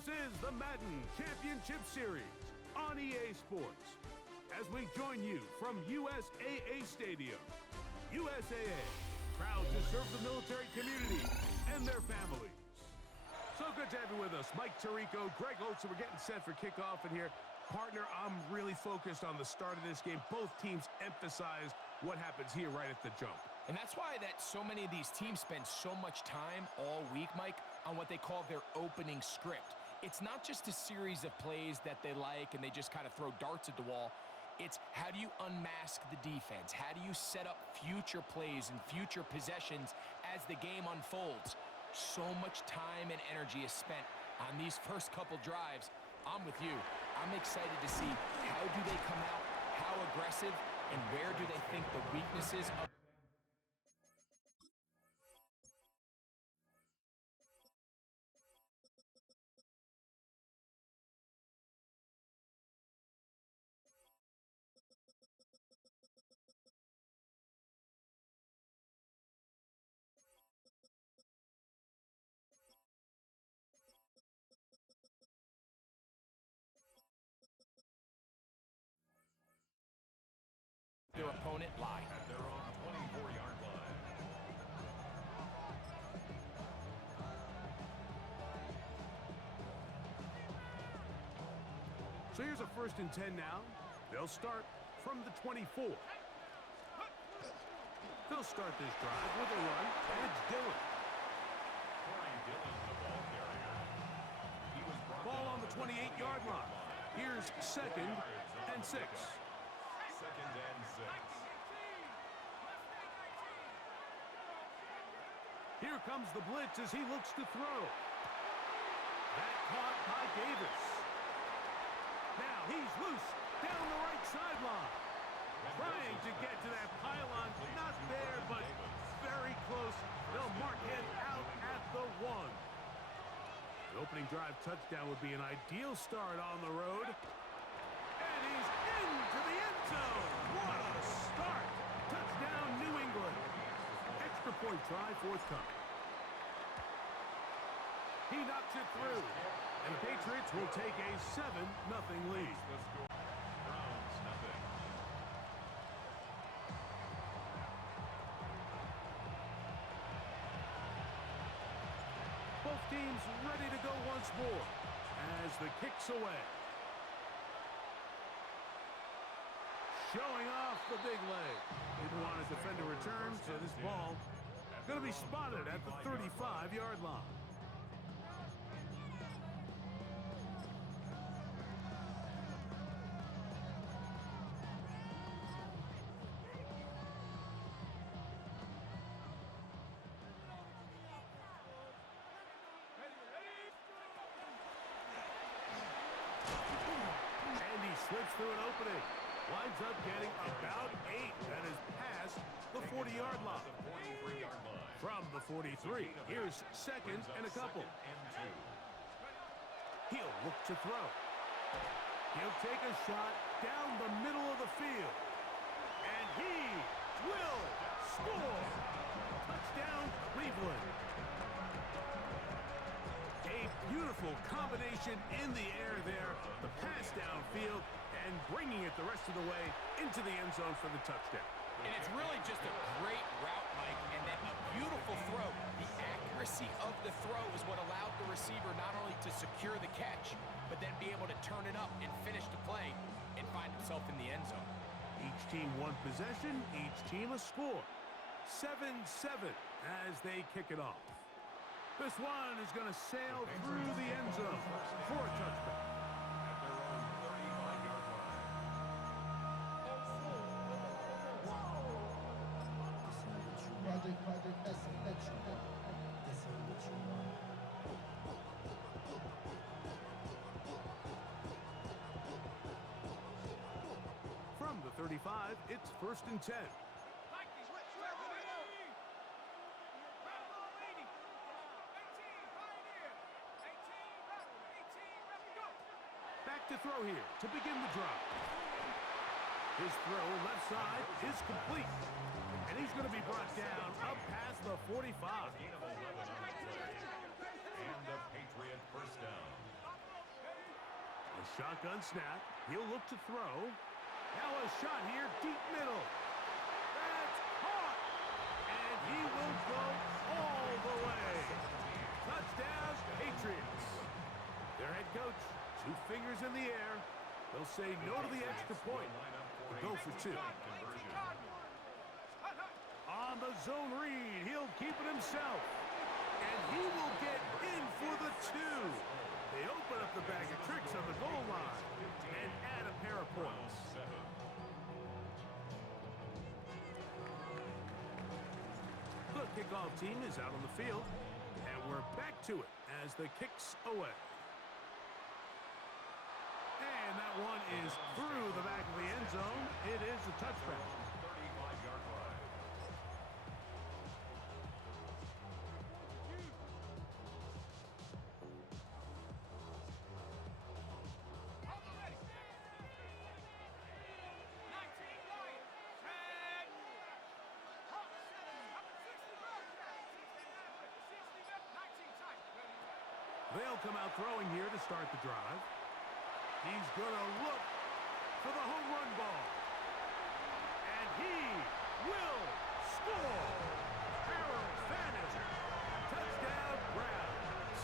This is the Madden Championship Series on EA Sports. As we join you from USAA Stadium. USAA, proud to serve the military community and their families. So good to have you with us. Mike Tirico, Greg Olson. We're getting set for kickoff in here. Partner, I'm really focused on the start of this game. Both teams emphasize what happens here right at the jump. And that's why so many of these teams spend so much time all week, Mike, on what they call their opening script. It's not just a series of plays that they like and they just kind of throw darts at the wall. It's how do you unmask the defense? How do you set up future plays and future possessions as the game unfolds? So much time and energy is spent on these first couple drives. I'm with you. I'm excited to see how do they come out, how aggressive, and where do they think the weaknesses of their opponent lie. At their own 24-yard line. So here's a 1st and 10 now. They'll start from the 24. They'll start this drive with a run, and it's Dillon. Dillon, the ball carrier. He was Ball on the 28-yard line. Here's 2nd and 6. 2nd and 6. Here comes the blitz as he looks to throw. That caught by Davis. Now he's loose down the right sideline. Trying to get to that pylon. Not there, but very close. They'll mark him out at the 1. The opening drive touchdown would be an ideal start on the road. And he's into the end zone. What a start. Touchdown, New England. Extra point try forthcoming. He knocks it through. And the Patriots will take a 7-0 lead. Browns, nothing. Both teams ready to go once more as the kick's away. Showing off the big leg. Didn't want to defend a return, so this ball going to be spotted at the 35-yard line. Slips through an opening. Winds up getting about 8. That is past the 40-yard line. From the 43, here's 2nd and a couple. He'll look to throw. He'll take a shot down the middle of the field. And he will score. Touchdown, Cleveland. A beautiful combination in the air there. The pass downfield and bringing it the rest of the way into the end zone for the touchdown. And it's really just a great route, Mike, and then a beautiful throw. The accuracy of the throw is what allowed the receiver not only to secure the catch, but then be able to turn it up and finish the play and find himself in the end zone. Each team one possession, each team a score. 7-7 as they kick it off. This one is going to sail through the end zone for a touchdown. At their own 35-yard line. From the 35, it's 1st and 10. Back to throw here to begin the drive. His throw left side is complete. And he's going to be brought down up past the 45. Gain of 11 on the play. And a Patriot first down. A shotgun snap. He'll look to throw. Now a shot here, deep middle. That's caught. And he will go all the way. Touchdown, Patriots. Their head coach, 2 fingers in the air. They'll say no to the extra point. Go for 2. On the zone read, he'll keep it himself. And he will get in for the 2. They open up the bag of tricks on the goal line and add a pair of points. The kickoff team is out on the field, and we're back to it as the kick's away. And that one is through the back of the end zone. It is a touchback. 35-yard line. They'll come out throwing here to start the drive. He's going to look for the home run ball. And he will score. Harold Fannin. Touchdown, Browns.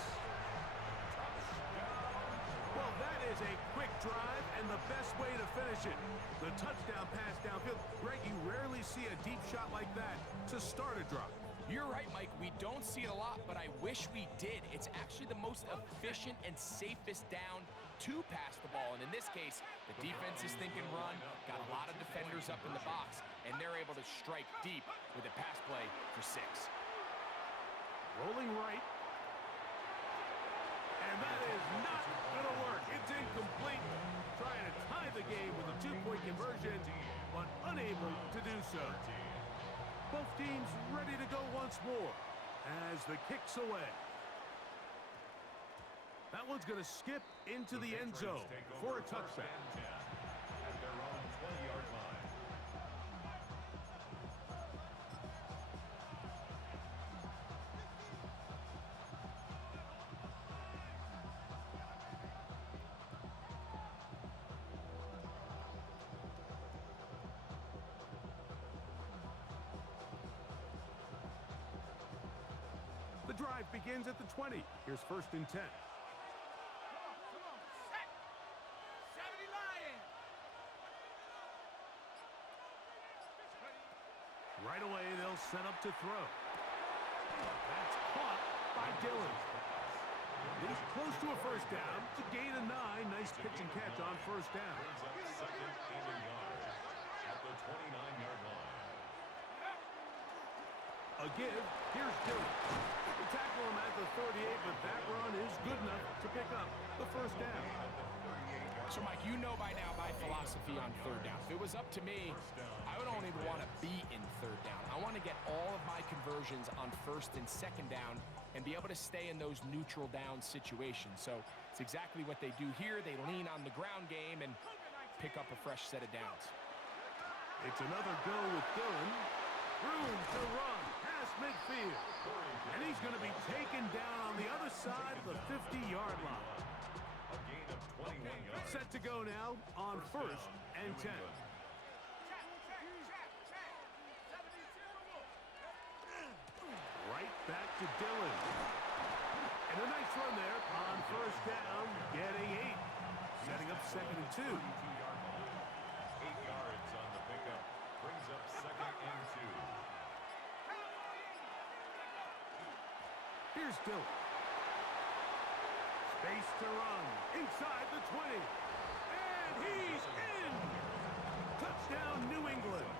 Well, that is a quick drive and the best way to finish it. The touchdown pass downfield. Greg, you rarely see a deep shot like that to start a drive. You're right, Mike. We don't see it a lot, but I wish we did. It's actually the most efficient and safest down to pass the ball. And in this case, the defense is thinking run, got a lot of defenders up in the box, and they're able to strike deep with a pass play for 6. Rolling right. And that is not going to work. It's incomplete. Trying to tie the game with a 2-point conversion, but unable to do so. Both teams ready to go once more as the kick's away. That one's going to skip into the end zone for a touchback. At their own 20-yard line. The drive begins at the 20. Here's 1st and 10. Right away, they'll set up to throw. That's caught by Dillon. He's close to a 1st down. It's a gain of 9. Nice pitch and catch on 1st down. Brings up 2nd and a yard at the 29-yard line. A give. Here's Dillon. They tackle him at the 38, but that run is good enough to pick up the 1st down. So, Mike, you know by now my philosophy on 3rd down. If it was up to me, I would only want to be in 3rd down. I want to get all of my conversions on 1st and 2nd down and be able to stay in those neutral down situations. So it's exactly what they do here. They lean on the ground game and pick up a fresh set of downs. It's another go with Dillon. Room to run past midfield. And he's going to be taken down on the other side of the 50-yard line. A gain of 21 yards. Set to go now on 1st and 10. Right back to Dillon. And a nice run there on 1st down, getting 8. Setting up 2nd and 2. 32-yard line. 8 yards on the pickup. Brings up 2nd and 2. Here's Dillon. Space to run inside the 20. And he's in. Touchdown, New England.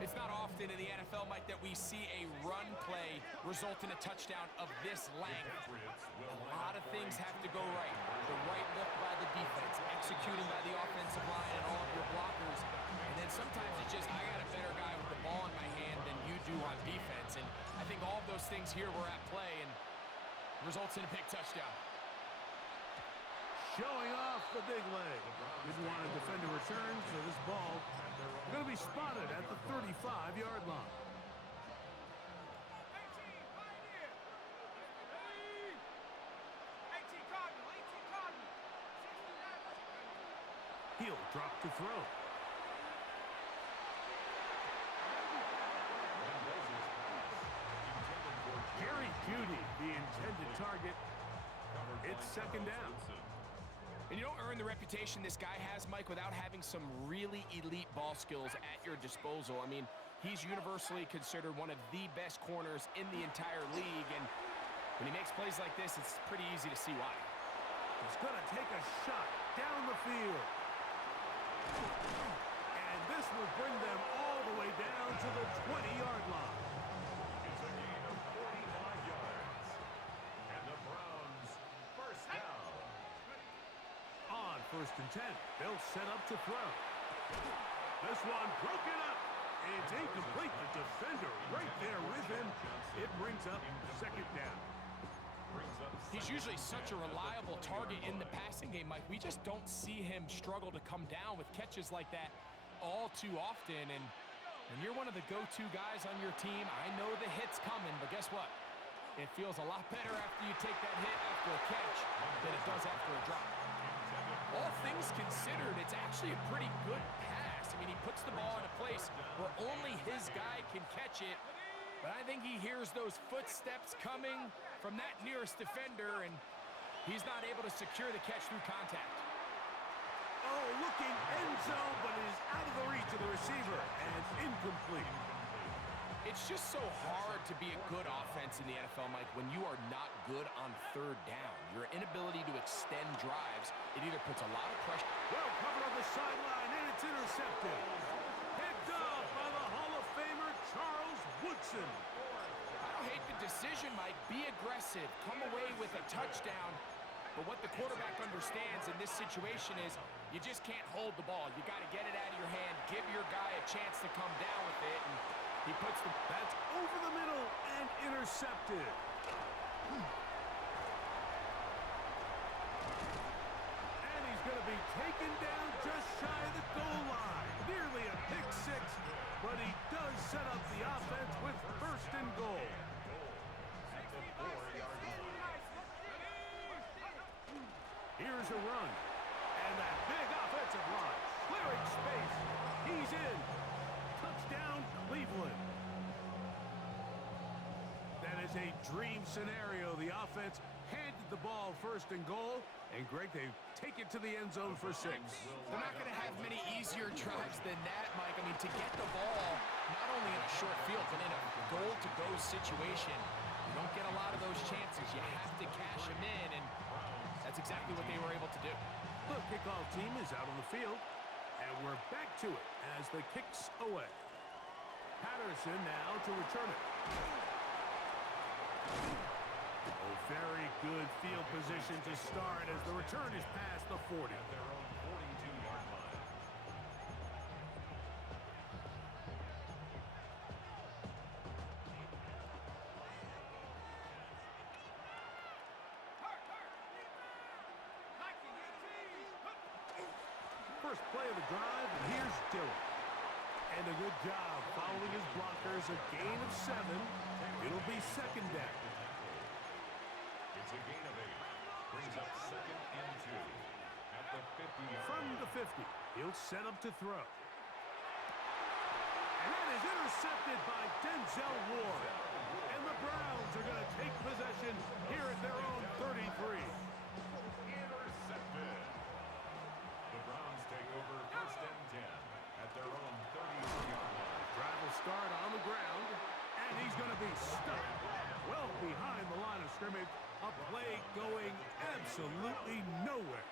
It's not often in the NFL, Mike, that we see a run play result in a touchdown of this length. A lot of things have to go right. The right look by the defense, executing by the offensive line and all of your blockers. And then sometimes it's just, I got a better guy with the ball in my hand than you do on defense. And I think all of those things here were at play and results in a big touchdown. Showing off the big leg. Didn't want to defend a return, so this ball is going to be spotted at the 35-yard line. Drop to throw. Jerry Jeudy, the intended target. It's second down. And you don't earn the reputation this guy has, Mike, without having some really elite ball skills at your disposal. I mean, he's universally considered one of the best corners in the entire league, and when he makes plays like this, it's pretty easy to see why. He's going to take a shot down the field. And this will bring them all the way down to the 20-yard line. It's a gain of 45 yards. And the Browns first down. On first and 10, they'll set up to throw. This one broken up. It's incomplete. The defender right there with him. It brings up second down. He's usually such a reliable target in the passing game, Mike. We just don't see him struggle to come down with catches like that all too often. And when you're one of the go-to guys on your team, I know the hit's coming, but guess what? It feels a lot better after you take that hit after a catch than it does after a drop. All things considered, it's actually a pretty good pass. I mean, he puts the ball in a place where only his guy can catch it. But I think he hears those footsteps coming from that nearest defender, and he's not able to secure the catch through contact. Oh, looking end zone, but it is out of the reach of the receiver, and incomplete. It's just so hard to be a good offense in the NFL, Mike, when you are not good on third down. Your inability to extend drives, it either puts a lot of pressure. Well covered on the sideline, and it's intercepted. Picked up by the Hall of Famer, Charles Woodson. I don't hate the decision, Mike. Be aggressive. Come away with a touchdown. But what the quarterback understands in this situation is you just can't hold the ball. You got to get it out of your hand, give your guy a chance to come down with it, and he puts the... That's over the middle and intercepted. And he's going to be taken down just shy of the goal line. Nearly a pick six, but he does set up the offense with first and goal. Here's a run. And that big offensive line. Clearing space. He's in. Touchdown, Cleveland. That is a dream scenario. The offense handed the ball first and goal. And, Greg, they take it to the end zone for 6. They're not going to have many easier drives than that, Mike. I mean, to get the ball, not only in a short field, but in a goal-to-go situation, you don't get a lot of those chances. You have to cash them in, and that's exactly what they were able to do. The kickoff team is out on the field, and we're back to it as the kick's away. Patterson now to return it. A very good field position to start as the return is past the 40. At their own 42-yard line. First play of the drive, and here's Dillon. And a good job following his blockers, a gain of 7. It'll be second down. It's a gain of 8. Brings up second and 2. At the 50-yard From the 50, he'll set up to throw. And that is intercepted by Denzel Ward. And the Browns are going to take possession here at their own 33. Intercepted. The Browns take over first and 10 at their own 33-yard line. Drive will start on the ground, and he's going to be stuck well behind the line of scrimmage. A play going absolutely nowhere.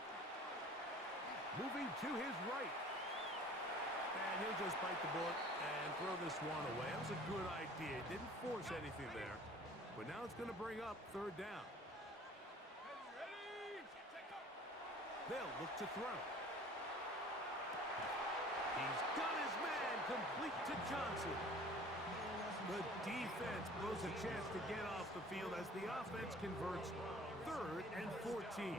Moving to his right. And he'll just bite the bullet and throw this one away. That was a good idea. Didn't force anything there. But now it's going to bring up third down. They'll look to throw. He's got his man complete to Johnson. The defense blows a chance to get off the field as the offense converts 3rd and 14.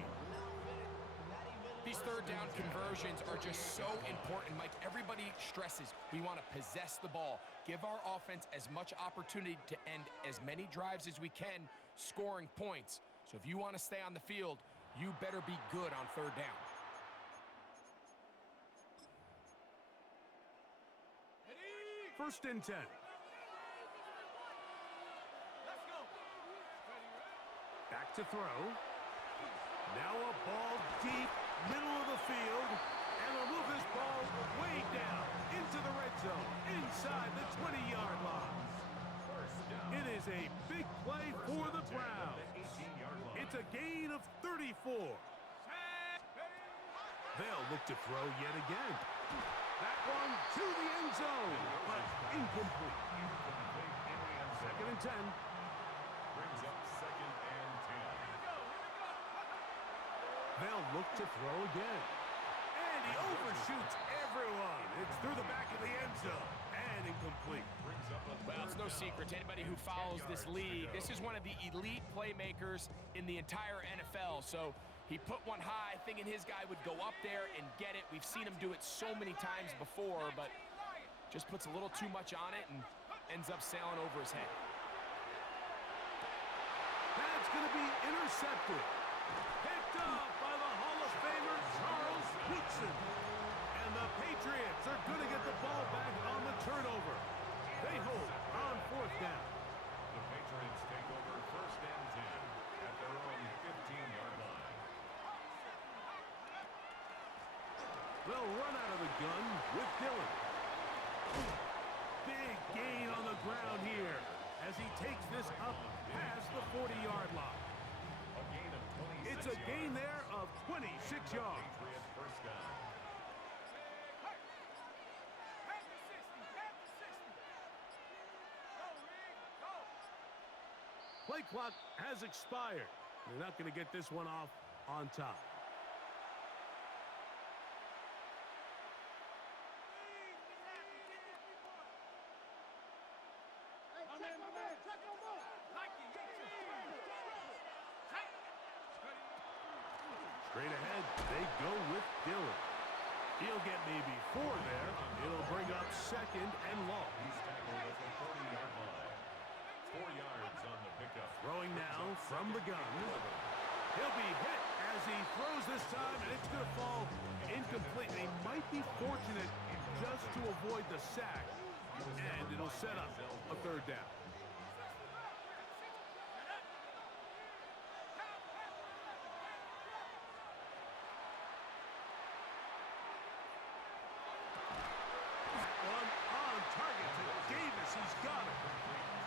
These third down conversions are just so important, Mike. Everybody stresses we want to possess the ball, give our offense as much opportunity to end as many drives as we can, scoring points. So if you want to stay on the field, you better be good on third down. First and 10. Back to throw. Now a ball deep, middle of the field. And they'll move this ball way down into the red zone, inside the 20-yard line. It is a big play for the Browns. It's a gain of 34. They'll look to throw yet again. That one to the end zone, but incomplete. Second and 10. Brings up second and 10. They'll look to throw again. And he overshoots everyone. It's through the back of the end zone and incomplete. Well, it's no secret to anybody who follows this league. This is one of the elite playmakers in the entire NFL. So he put one high, thinking his guy would go up there and get it. We've seen him do it so many times before, but just puts a little too much on it and ends up sailing over his head. That's going to be intercepted. Picked up by the Hall of Famer, Charles Woodson. And the Patriots are going to get the ball back on the turnover. They hold on fourth down. The Patriots take over first and 10 at their own 15-yard line. They'll run out of the gun with Dillon. Big gain on the ground here as he takes this up past the 40-yard line. A gain of 26 It's a gain there of 26 yards. Patriot first down. Play clock has expired. They're not going to get this one off on top. Straight ahead, they go with Dillon. He'll get maybe 4 there. It'll bring up second and long. He's tackled at the 40-yard line. 4 yards on the pickup. Throwing now from the gun. He'll be hit as he throws this time, and it's going to fall incomplete. They might be fortunate just to avoid the sack, and it'll set up a third down. One on target to Davis. He's got it.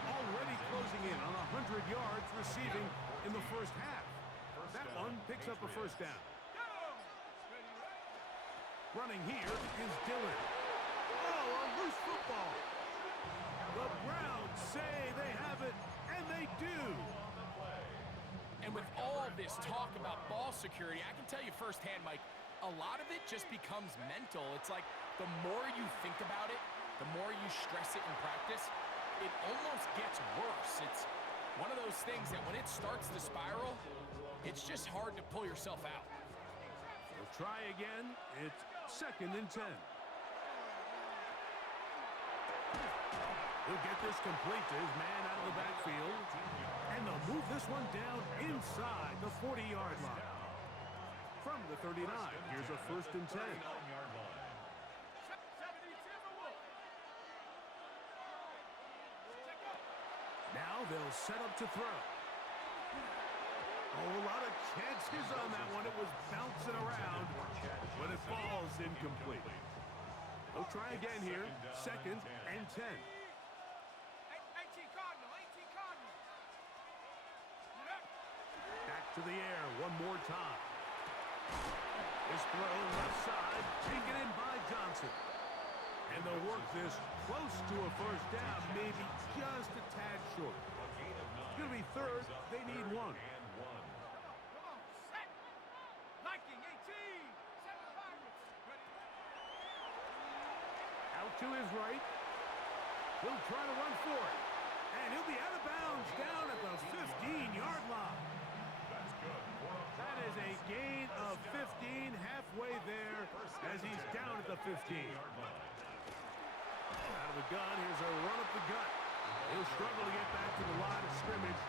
Already closing in on 100 yards receiving in the first half. That one picks up a first down. Running here is Dillon. Oh, a loose football. The Browns say they have it, and they do. And with all this talk about ball security, I can tell you firsthand, Mike, a lot of it just becomes mental. It's like the more you think about it, the more you stress it in practice, it almost gets worse. It's one of those things that when it starts to spiral, it's just hard to pull yourself out. We'll try again. It's second and 10. He'll get this complete to his man out of the backfield. And they'll move this one down inside the 40-yard line. From the 39, here's a first and 10. Now they'll set up to throw. Oh, a lot of chances on that one. It was bouncing around, but it falls incomplete. They'll try again here. Second and 10. Back to the air one more time. This throw left side, taken in by Johnson. And they'll work this close to a first down, maybe just a tad short. It's going to be third. They need one. Out to his right. He'll try to run for it. And he'll be out of bounds down at the 15-yard line. That is a gain of 15 halfway there as he's down at the 15. Out of the gun, here's a run up the gut. He'll struggle to get back to the line of scrimmage.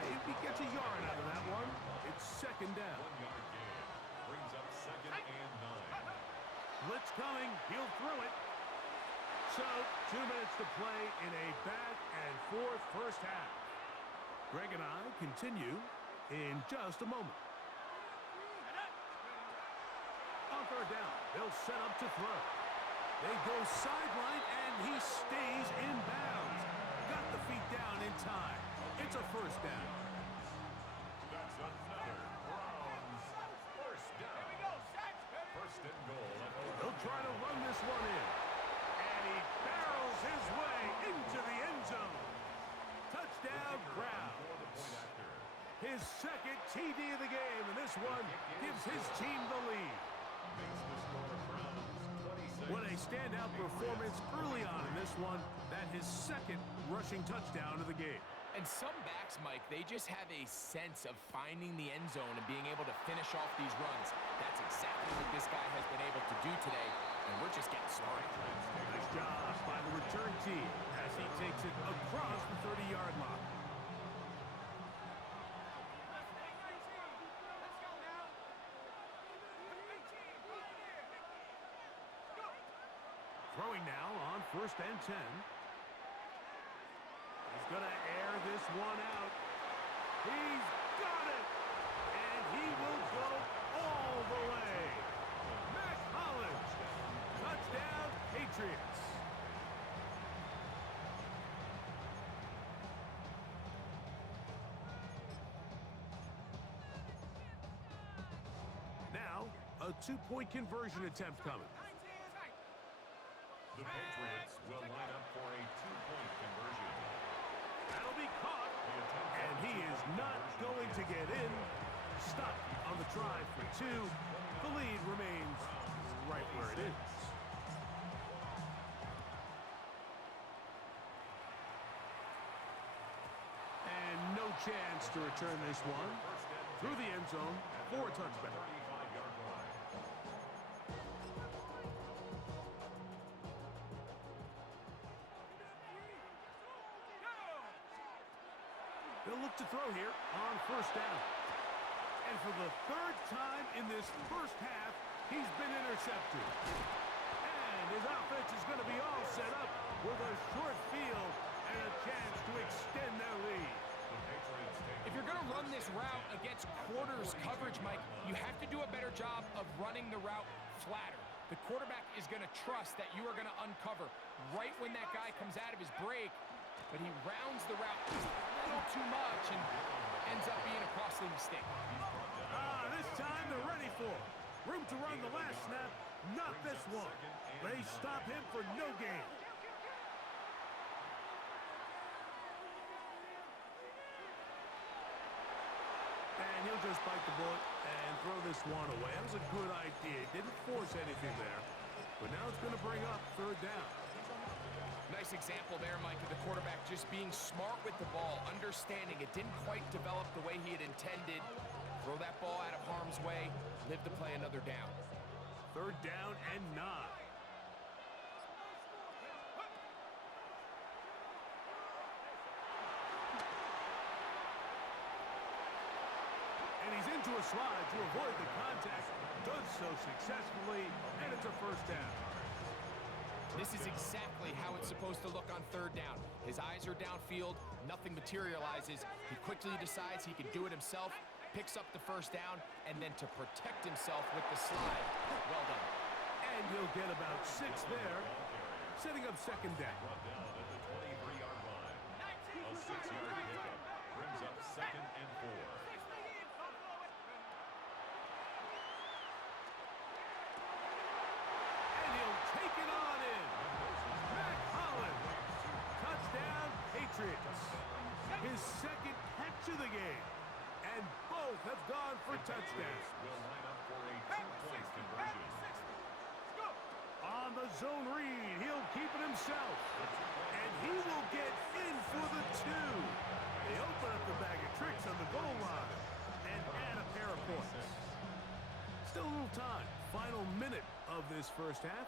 Maybe gets a yard out of that one. It's second down. 1 yard gain. Brings up second and 9. Blitz coming. He'll throw it. So, 2 minutes to play in a back-and-forth first half. Greg and I continue in just a moment. On third down, they'll set up to throw. They go sideline, and he stays in bounds. Got the feet down in time. It's a first down. That's another Browns first down. Here we go, first and goal. He'll try to run this one in. And he barrels his way into the end zone. Touchdown, Brown. His second TD of the game, and this one gives his team the lead. What a standout performance early on in this one. That his second rushing touchdown of the game. And some backs, Mike, they just have a sense of finding the end zone and being able to finish off these runs. That's exactly what this guy has been able to do today, and we're just getting started. Nice job by the return team as he takes it across the 30-yard line. Throwing now on first and 10. He's going to air this one out. He's got it! And he will go all the way. Matt Collins. Touchdown, Patriots. Now, a two-point conversion attempt coming. The Patriots will line up for a two-point conversion. That'll be caught. And he is not going to get in. Stuck on the try for two. The lead remains right where it is. And no chance to return this one. Through the end zone for a touchback. They'll look to throw here on first down. And for the third time in this first half, he's been intercepted. And his offense is going to be all set up with a short field and a chance to extend their lead. If you're going to run this route against quarters coverage, Mike, you have to do a better job of running the route flatter. The quarterback is going to trust that you are going to uncover right when that guy comes out of his break, but he rounds the route just a little too much and ends up being a costly mistake. This time they're ready for it. Room to run the last snap, not this one. They stop him for no gain. And he'll just bite the bullet and throw this one away. That was a good idea. Didn't force anything there. But now it's going to bring up third down. Nice example there, Mike, of the quarterback just being smart with the ball, understanding it didn't quite develop the way he had intended. Throw that ball out of harm's way, live to play another down. Third down and 9. And he's into a slide to avoid the contact. Does so successfully, and it's a first down. This is exactly how it's supposed to look on third down. His eyes are downfield, nothing materializes. He quickly decides he can do it himself, picks up the first down, and then to protect himself with the slide. Well done. And he'll get about 6 there, setting up second down. Brought down at the 23-yard line. A 6-yard pickup brings up second and 4. And he'll take it on in. Matt Collins. Touchdown, Patriots. His second catch of the game. And both have gone for touchdowns. Will line up for a two-point conversion. On the zone read, he'll keep it himself. And he will get in for the 2. They open up the bag of tricks on the goal line and add a pair of points. Still a little time. Final minute of this first half.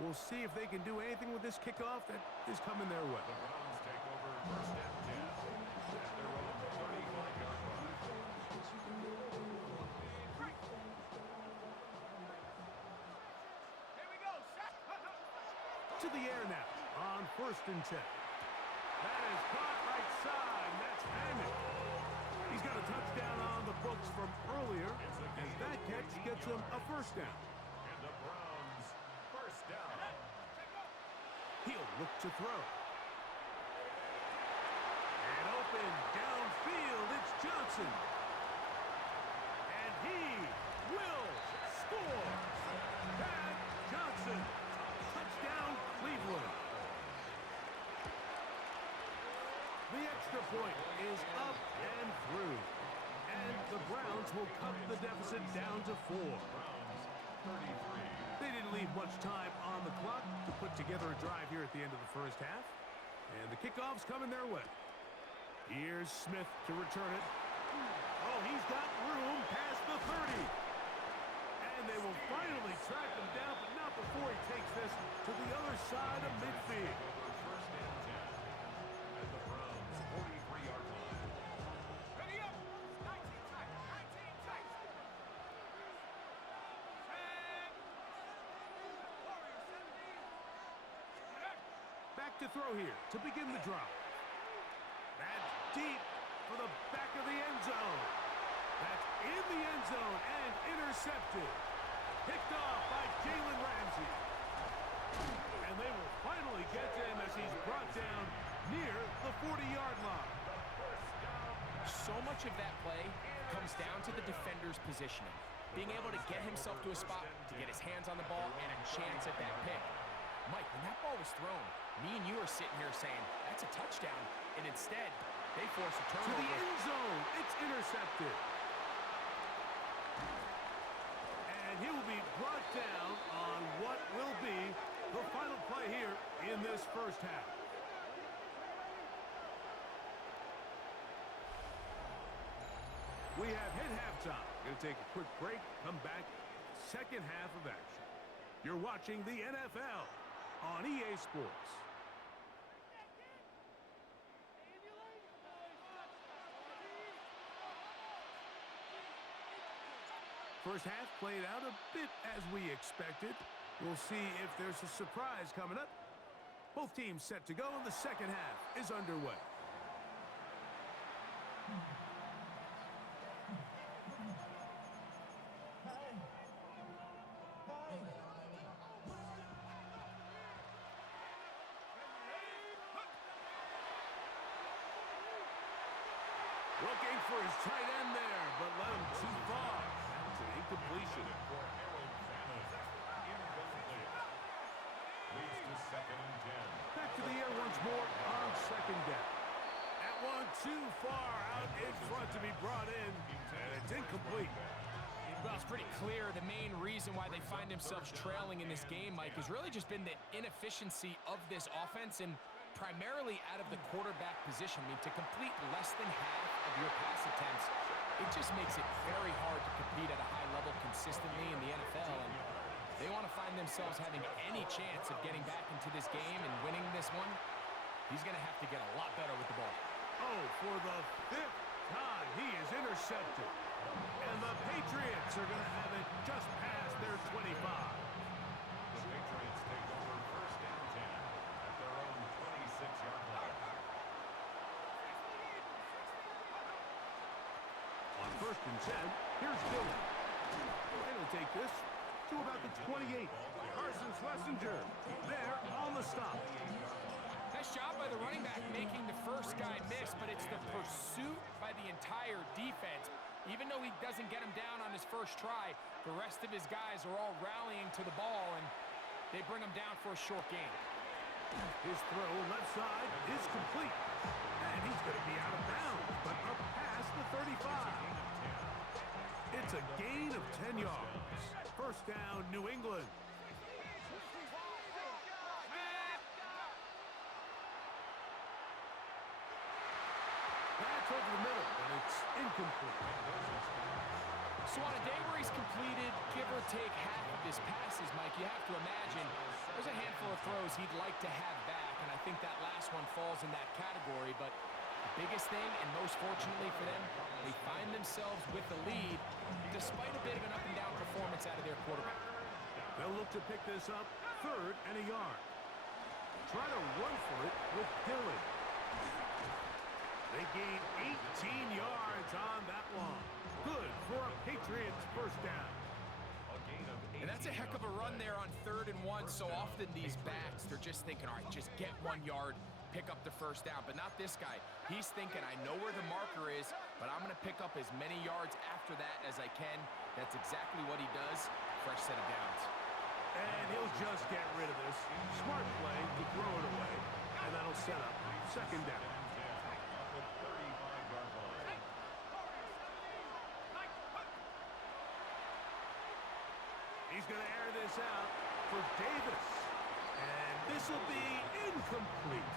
We'll see if they can do anything with this kickoff that is coming their way. The Browns take over first and 10 at their own 35-yard line. To the air now. on 1st and 10. That is caught right side, and that's handed. He's got a touchdown on the books from earlier, and that catch gets him a 1st down. And the Browns, 1st down. He'll look to throw. And open downfield, it's Johnson. And he will score. Pat Johnson. Touchdown, Cleveland. The extra point is up and through. And the Browns will cut the deficit down to 4. Browns, 33. They didn't leave much time on the clock to put together a drive here at the end of the 1st half. And the kickoff's coming their way. Here's Smith to return it. Oh, he's got room past the 30. And they will finally track him down, but not before he takes this to the other side of midfield. 1st and 10 at the Browns' 43-yard line. Ready up! 19 tight! 19 tight! Back to throw here to begin the drive. That's deep for the back of the end zone. That's in the end zone and intercepted. Picked off by Jalen Ramsey. And they will finally get to him as he's brought down near the 40-yard line. So much of that play comes down to the defender's positioning. Being able to get himself to a spot, to get his hands on the ball, and a chance at that pick. Mike, when that ball was thrown, me and you are sitting here saying, that's a touchdown. And instead, they force a To turnover. the end zone. It's intercepted. And he will be brought down on what will be the final play here in this 1st half. We have hit halftime. Going to take a quick break. Come back. 2nd half of action. You're watching the NFL on EA Sports. First half played out a bit as we expected. We'll see if there's a surprise coming up. Both teams set to go, and the 2nd half is underway. Looking for his tight end there, but let him too far. That's an incompletion. For Aaron Donald. Incomplete. Leads to 2nd and 10. Back to the air once more on 2nd down. That one too far out in front to be brought in, and it's incomplete. Well, it's pretty clear the main reason why they find themselves trailing in this game, Mike, has really just been the inefficiency of this offense and primarily out of the quarterback position. I mean, to complete less than half of your pass attempts, it just makes it very hard to compete at a high level consistently in the NFL. And they want to find themselves having any chance of getting back into this game and winning this one. He's going to have to get a lot better with the ball. Oh, for the 5th time, he is intercepted. And the Patriots are going to have it just past their 25. The Patriots take over 1st and 10 at their own 26-yard line. On 1st and 10, here's Dillon. And he'll take this to about the 28. Carson Schlesinger there on the stop. Nice job by the running back making the first guy miss, but it's the pursuit by the entire defense. Even though he doesn't get him down on his first try, the rest of his guys are all rallying to the ball, and they bring him down for a short gain. His throw left side is complete. And he's going to be out of bounds, but up past the 35. It's a gain of 10 yards. 1st down, New England. That's over the middle, and it's incomplete. So on a day where he's completed, give or take half of his passes, Mike, you have to imagine there's a handful of throws he'd like to have back, and I think that last one falls in that category. But the biggest thing, and most fortunately for them, they find themselves with the lead despite a bit of an up-and-down performance out of their quarterback. They'll look to pick this up 3rd and a yard. try to run for it with Dillon. They gain 18 yards on that one. Good for a Patriots first down. And that's a heck of a run there on 3rd and 1. So often these backs, they're just thinking, all right, just get 1 yard, pick up the first down. But not this guy. He's thinking, I know where the marker is, but I'm going to pick up as many yards after that as I can. That's exactly what he does. Fresh set of downs. And he'll just get rid of this. Smart play to throw it away. And that'll set up 2nd down. He's going to air this out for Davis. And this will be incomplete.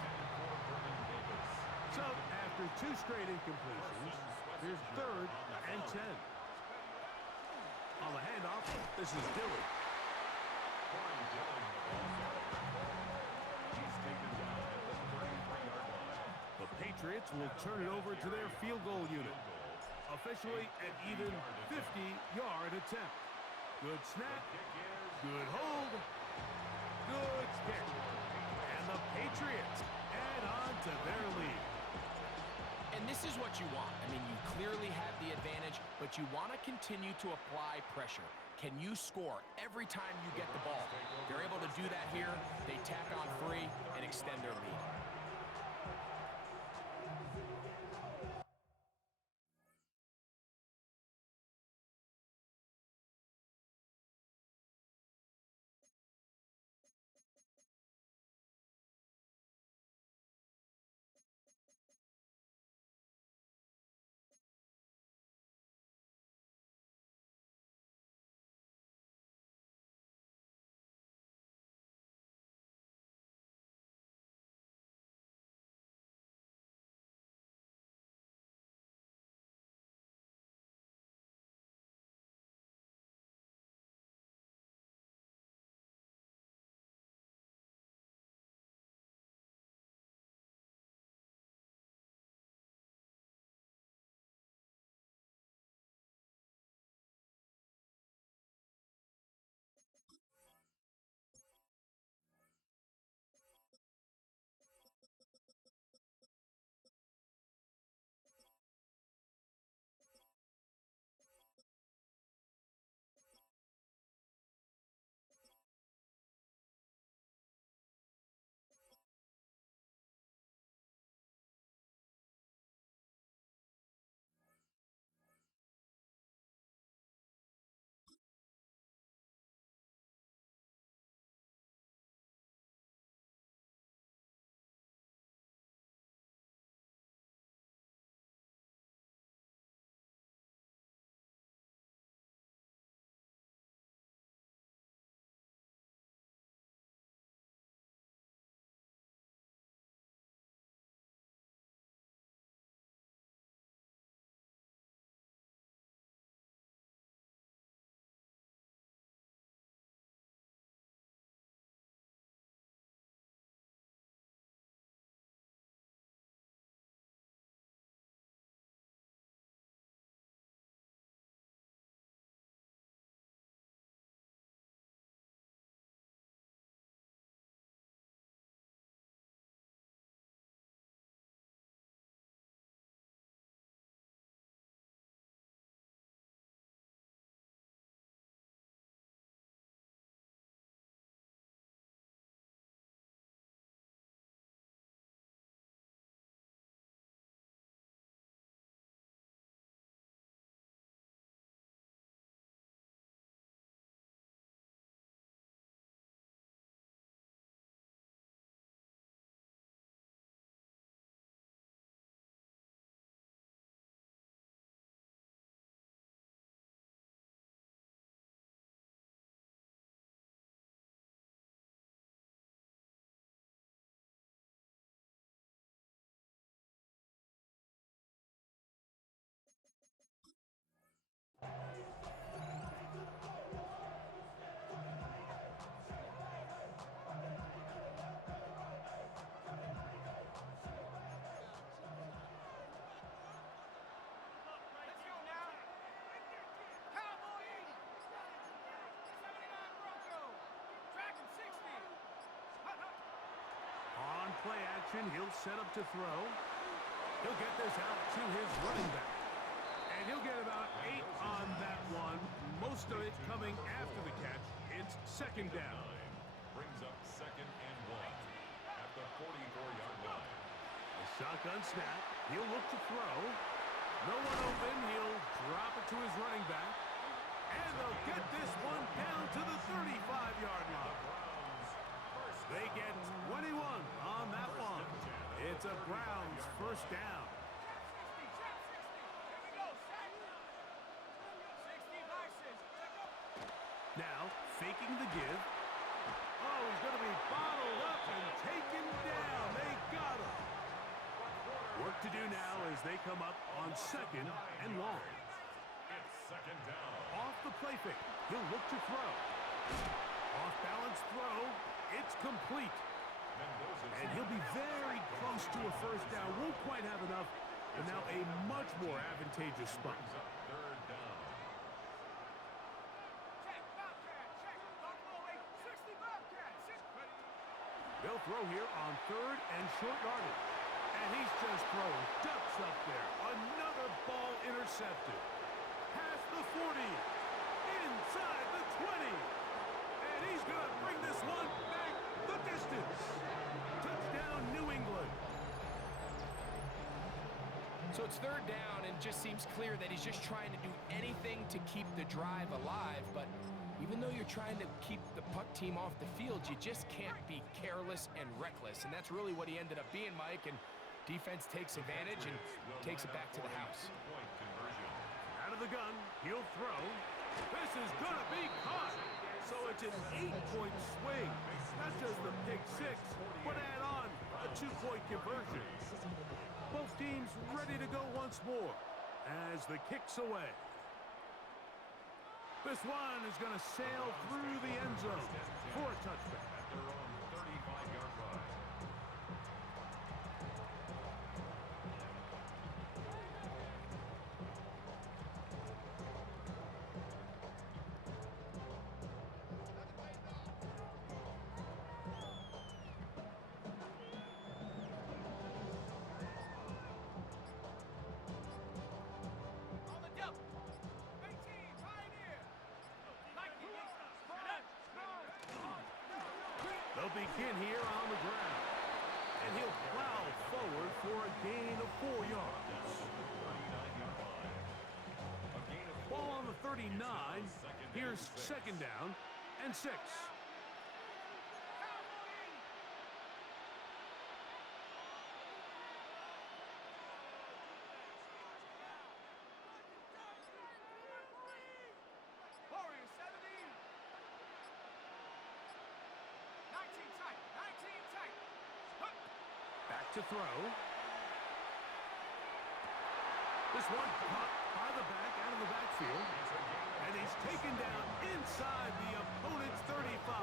So, after 2 straight incompletions, here's 3rd and 10. On the handoff, this is Dillon. The Patriots will turn it over to their field goal unit. Officially an even 50-yard attempt. Good snap, good hold, good kick. And the Patriots add on to their lead. And this is what you want. I mean, you clearly have the advantage, but you want to continue to apply pressure. Can you score every time you get the ball? They're able to do that here. They tack on 3 and extend their lead. play action. He'll set up to throw. He'll get this out to his running back. And he'll get about 8 on that one. Most of it coming after the catch. It's second down. Brings up second and 1 at the 44-yard line. A shotgun snap. He'll look to throw. No one open. He'll drop it to his running back. And they'll get this one down to the 35-yard line. They get 21 on that one. It's a Browns first down. Now, faking the give. Oh, he's going to be bottled up and taken down. They got him. Work to do now as they come up on second and long. It's second down. Off the play fake. He'll look to throw. Off balance throw. It's complete. And he'll be very close to a first down. Won't quite have enough, but now a much more advantageous spot. Third down. They'll throw here on third and short yardage. And he's just throwing ducks up there. Another ball intercepted. Past the 40. Inside the 20. And he's going to bring this one back the distance. Touchdown, New England. So it's third down, and it just seems clear that he's just trying to do anything to keep the drive alive. But even though you're trying to keep the puck team off the field, you just can't be careless and reckless. And that's really what he ended up being, Mike. And defense takes advantage and takes it back to the house. Out of the gun, he'll throw. This is going to be caught. So it's an 8-point swing. Not just the pick six, but add on a 2-point conversion. Both teams ready to go once more as the kick's away. This one is going to sail through the end zone for a touchback. At their own 35-yard line. They'll begin here on the ground. And he'll plow forward for a gain of 4 yards. Ball on the 39. Here's second down and 6. Back to throw. This one caught by the back out of the backfield. And he's taken down inside the opponent's 35.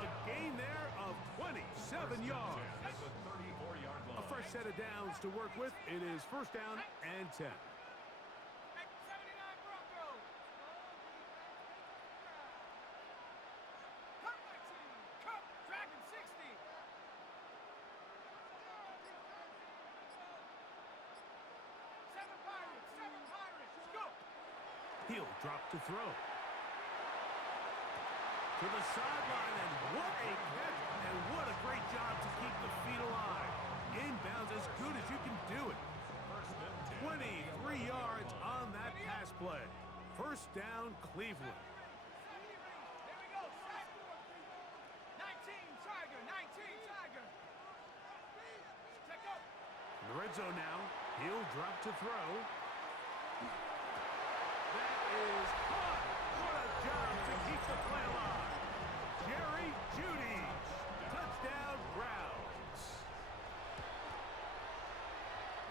A gain there of 27 yards. A fresh set of downs to work with. It is first down and 10. He'll drop to throw. To the sideline, and what a catch, and what a great job to keep the feet alive. Inbounds as good as you can do it. 23 yards on that pass play. First down, Cleveland. In the red zone now, he'll drop to throw. That is caught. What a job to keep the play alive. Jerry Jeudy. Touchdown, Browns.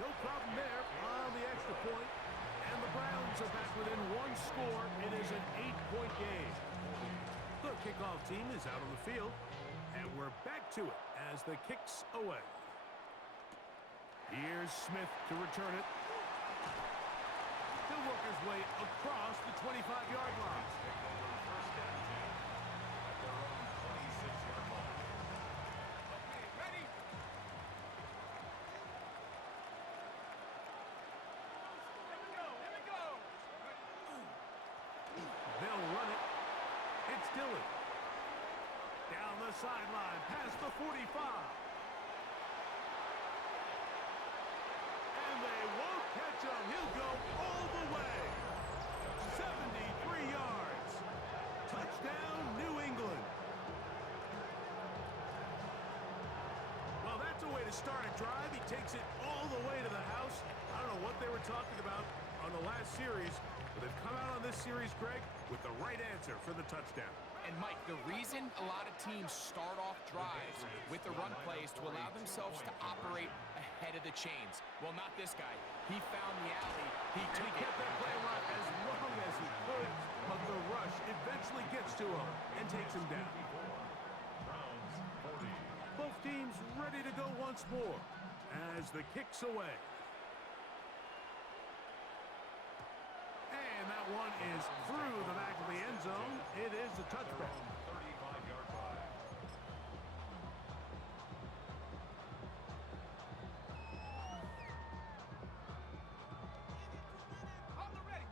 No problem there on the extra point. And the Browns are back within 1 score. It is an 8-point game. The kickoff team is out on the field. And we're back to it as the kick's away. Here's Smith to return it. He'll work his way across the 25-yard line. Dillon. Down the sideline, past the 45. And they won't catch him. He'll go all the way. 73 yards. Touchdown, New England. Well, that's a way to start a drive. He takes it all the way to the house. I don't know what they were talking about on the last series, but they've come out on this series, Greg, with the right answer for the touchdown. And, Mike, the reason a lot of teams start off drives with the run play is to allow themselves to operate ahead of the chains. Well, not this guy. He found the alley. He took it. Kept that play run as long as he could, but the rush eventually gets to him and takes him down. Both teams ready to go once more as the kick's away. And that one is through the back of the end zone. It is a touchback. 35-yard line. Hold the ready.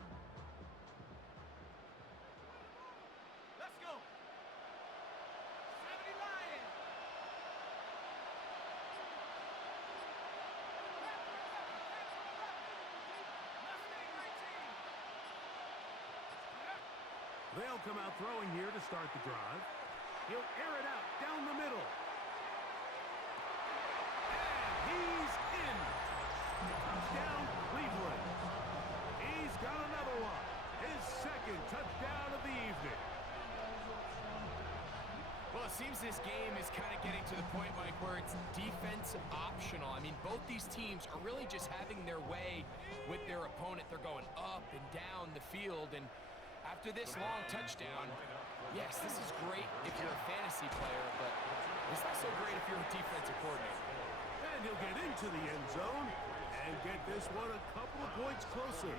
Let's go. 70 Lions. Mustang 19. They'll come out throwing here to start the drive. He'll air it out down the middle. And he's in. Touchdown, Cleveland. He's got another one. His second touchdown of the evening. Well, it seems this game is kind of getting to the point, Mike, where it's defense optional. I mean, both these teams are really just having their way with their opponent. They're going up and down the field, and after this long touchdown, yes, this is great if you're a fantasy player, but it's not so great if you're a defensive coordinator. And he'll get into the end zone and get this one a couple of points closer.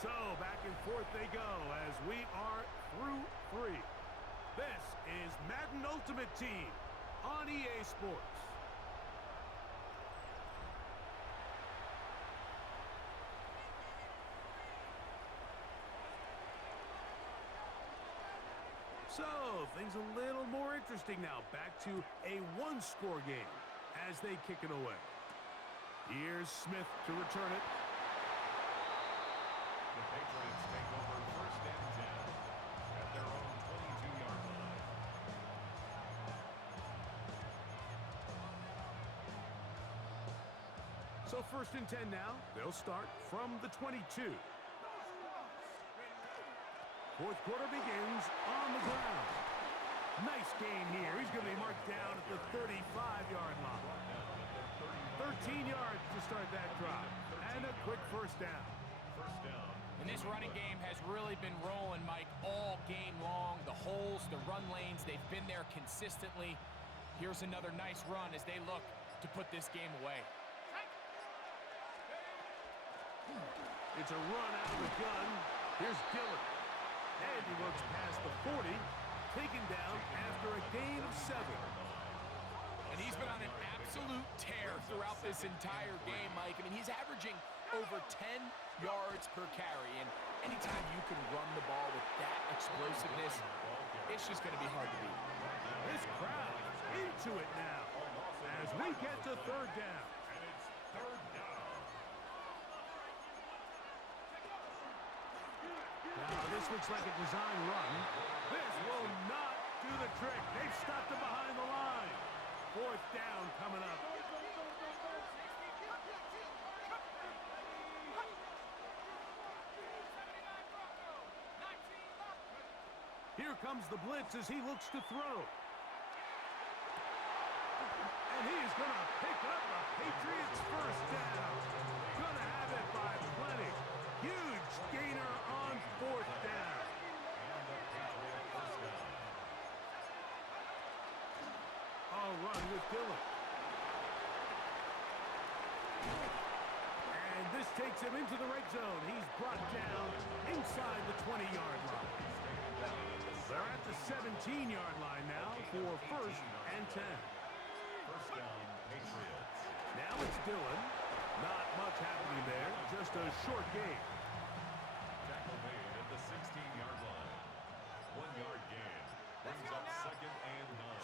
So back and forth they go as we are through 3. This is Madden Ultimate Team on EA Sports. So, things a little more interesting now. Back to a one-score game as they kick it away. Here's Smith to return it. The Patriots take over first and 10 at their own 22-yard line. So first and 10 now. They'll start from the 22. Fourth quarter begins on the ground. Nice gain here. He's going to be marked down at the 35-yard line. 13 yards to start that drive. And a quick first down. First down. And this running game has really been rolling, Mike, all game long. The holes, the run lanes, they've been there consistently. Here's another nice run as they look to put this game away. It's a run out of the gun. Here's Dillon. And he works past the 40, taken down after a gain of 7. And he's been on an absolute tear throughout this entire game, Mike. I mean, he's averaging over 10 yards per carry. And anytime you can run the ball with that explosiveness, it's just going to be hard to beat. This crowd into it now as we get to third down. And it's third down. Now, this looks like a design run. This will not do the trick. They've stopped him behind the line. Fourth down coming up. Here comes the blitz as he looks to throw. And he is going to pick up the Patriots' first down. Going to have it by plenty. Huge gainer on fourth down. And the Patriot first down. I'll run with Dillon. And this takes him into the red zone. He's brought down inside the 20-yard line. They're at the 17-yard line now for first and 10. First down, Patriots. Now it's Dillon. Not much happening there, just a short game. Tackle made at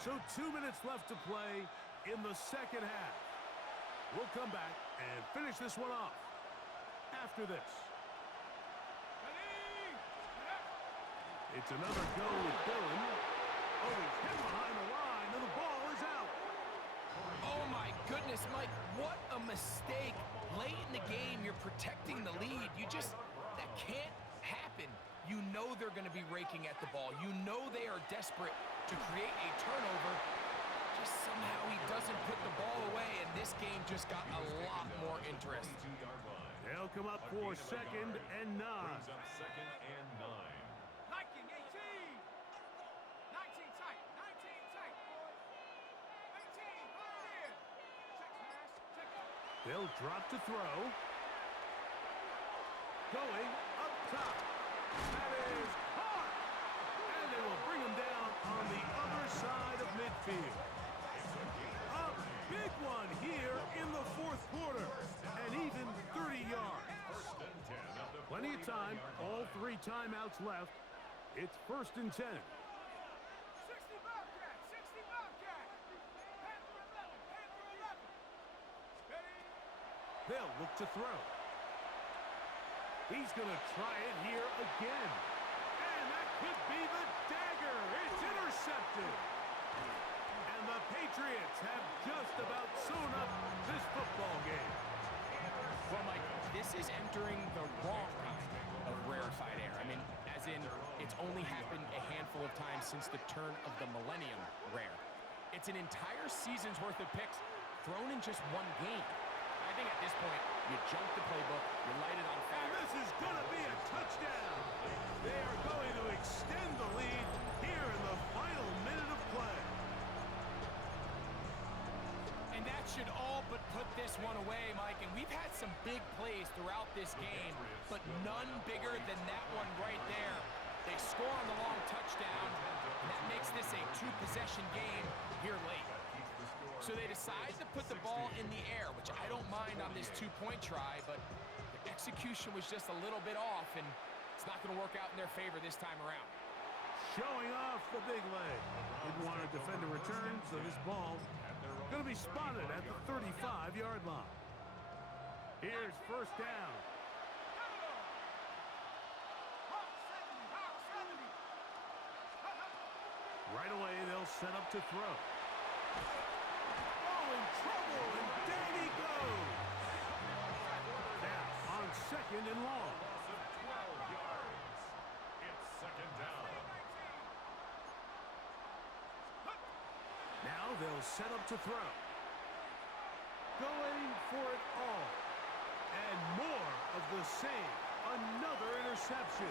So 2 minutes left to play in the second half. We'll come back and finish this one off after this. It's another go with Dillon. Oh, he's hit behind the line, and the ball is out. Oh, my goodness, Mike, what a mistake. Late in the game, you're protecting the lead. That can't happen. You know they're going to be raking at the ball. You know they are desperate to create a turnover. Just somehow he doesn't put the ball away, and this game just got a lot more interest. They'll come up for second and 9. Brings up second and 9. 19, 18. 19 tight. 19 tight. 18. Fire it in. Check pass. Check up. They'll drop to throw. Going up top. That is caught. And they will bring him down on the other side of midfield. A big one here in the fourth quarter. And even 30 yards. Plenty of time. All 3 timeouts left. It's 1st and 10. 60 Bobcat. 60 Bobcat. Panther 11. Panther 11. Ready? They'll look to throw. He's going to try it here again. And that could be the dagger. It's intercepted. And the Patriots have just about sewn up this football game. Well, Mike, this is entering the wrong kind of rarefied air. I mean, as in, it's only happened a handful of times since the turn of the millennium rare. It's an entire season's worth of picks thrown in just one game. I think at this point, you jump the playbook, you light it on fire. And this is going to be a touchdown. They are going to extend the lead here in the final minute of play. And that should all but put this one away, Mike. And we've had some big plays throughout this game, but none bigger than that one right there. They score on the long touchdown, and that makes this a 2-possession game here late. So they decide to put the ball in the air, which I don't mind on this 2-point try, but the execution was just a little bit off, and it's not going to work out in their favor this time around. Showing off the big leg. Didn't want to defend a return, so this ball going to be spotted at the 35-yard line. Here's 1st down. Hawk 70. Hawk 70. Right away, they'll set up to throw. Oh, in trouble, and down he goes. Now, on 2nd and long. Loss of 12 yards. It's 2nd down. Now they'll set up to throw. Going for it all. And more of the same. Another interception.